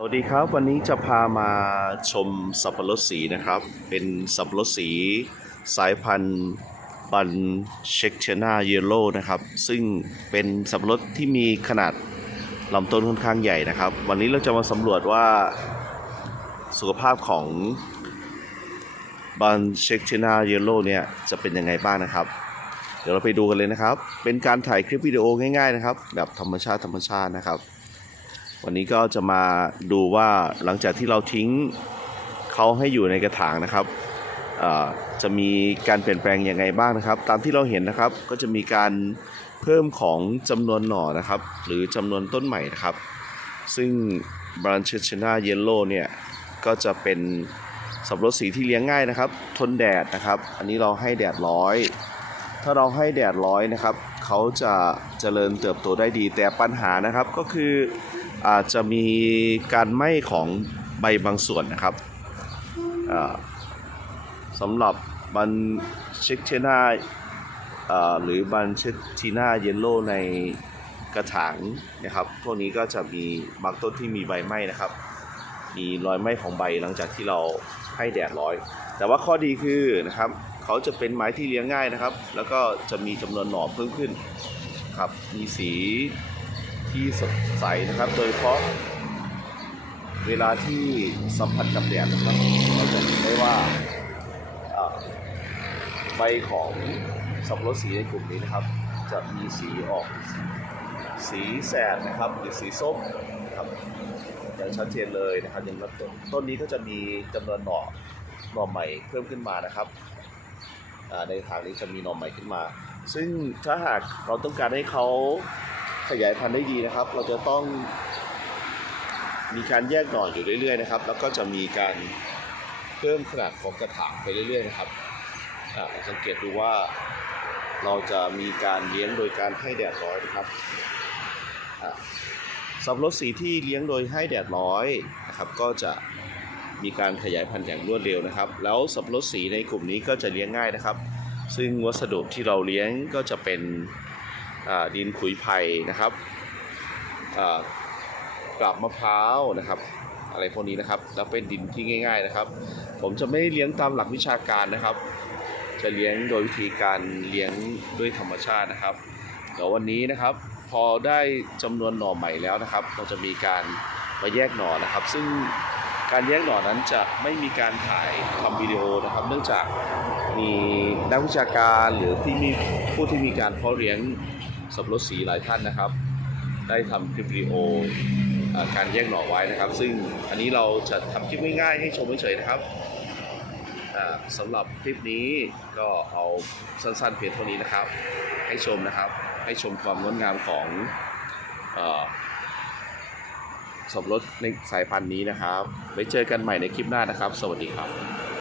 สวัสดีครับวันนี้จะพามาชมสับปะรดสีนะครับ เป็นสับปะรดสีสายพันธุ์บันเชคเชนาเยลโล่นะครับ ซึ่งเป็นสับปะรดที่มีขนาดลำต้นค่อนข้างใหญ่นะครับ วันนี้เราจะมาสำรวจว่าสุขภาพของบันเชคเชนาเยลโล่เนี่ยจะเป็นยังไงบ้างนะครับ เดี๋ยวเราไปดูกันเลยนะครับ เป็นการถ่ายคลิปวิดีโอง่ายๆนะครับ แบบธรรมชาติธรรมชาตินะครับ วันนี้ก็จะมาดูว่าหลังจากที่เราทิ้งเขาให้อยู่ในกระถางนะครับจะมีการเปลี่ยนแปลงยังไงบ้างนะครับ ตามที่เราเห็นนะครับก็จะมีการเพิ่มของจำนวนหน่อนะครับ หรือจำนวนต้นใหม่นะครับ ซึ่งบรันเชชนาเยลโล่เนี่ยก็จะเป็นสับปะรดสีที่เลี้ยงง่ายนะครับ ทนแดดนะครับ อันนี้เราให้แดดร้อย ถ้าเราให้แดดร้อยนะครับ เขาจะเจริญเติบโตได้ดีแต่ปัญหานะครับก็คือ อาจจะมีการไหม้ของใบบางส่วนนะครับสำหรับบันเชคเชนาหรือบันเชคทีนาเยลโล่ในกระถางนะครับ พวกนี้ก็จะมีบางต้นที่มีใบไหม้นะครับ มีรอยไหม้ของใบหลังจากที่เราให้แดดร้อย แต่ว่าข้อดีคือนะครับเขาจะเป็นไม้ที่เลี้ยงง่ายนะครับ แล้วก็จะมีจำนวนหน่อเพิ่มขึ้นครับ มีสี ที่สดใสนะครับ โดยเฉพาะเวลาที่สัมผัสกับแดดนะครับเราจะเห็นได้ว่าใบของสับปะรดสีในกลุ่มนี้นะครับ จะมีสีออกสีแสดนะครับหรือสีส้มนะครับอย่างชัดเจนเลยนะครับอย่างต้นต้นนี้ก็จะมีจำนวนหน่อหน่อใหม่เพิ่มขึ้นมานะครับในทางนี้จะมีหน่อใหม่ขึ้นมา ซึ่งถ้าหากเราต้องการให้เขา ขยายพันธุ์ได้ดีนะครับ เราจะต้องมีการแยกหน่ออยู่เรื่อยๆนะครับ แล้วก็จะมีการเพิ่มขนาดของกระถางไปเรื่อยๆนะครับสังเกตดูว่าเราจะมีการเลี้ยงโดยการให้แดดร้อยนะครับอ่าสับปะรดสีที่เลี้ยงโดยให้แดดร้อยนะครับก็จะมีการขยายพันธุ์อย่างรวดเร็วนะครับ แล้วสับปะรดสีในกลุ่มนี้ก็จะเลี้ยงง่ายนะครับ ซึ่งวัสดุที่เราเลี้ยงก็จะเป็น ดินขุยไผ่นะครับอ่ากลับมะพร้าวนะครับ อะไรพวกนี้นะครับ แล้วเป็นดินที่ง่าย ๆนะครับ ผมจะไม่เลี้ยงตามหลักวิชาการนะครับ จะเลี้ยงโดยวิธีการเลี้ยงด้วยธรรมชาตินะครับเดี๋ยววันนี้นะครับ พอได้จำนวนหน่อใหม่แล้วนะครับ เราจะมีการมาแยกหน่อนะครับ ซึ่งการแยกหน่อนั้นจะไม่มีการถ่ายทำวิดีโอนะครับ เนื่องจากมีนักวิชาการหรือที่มีผู้ที่มีการเพาะเลี้ยง สับปะรดสีหลายท่านนะครับ ได้ทำคลิปวิดีโอการแยกหน่อไว้นะครับ ซึ่งอันนี้เราจะทำคลิปง่ายๆให้ชมเฉยๆนะครับอ่าสำหรับคลิปนี้ก็เอาสั้นๆเพียงเท่านี้นะครับ ให้ชมนะครับ ให้ชมความงดงามของอสับรถในสายพันธุ์นี้นะครับ ไว้เจอกันใหม่ในคลิปหน้านะครับ สวัสดีครับ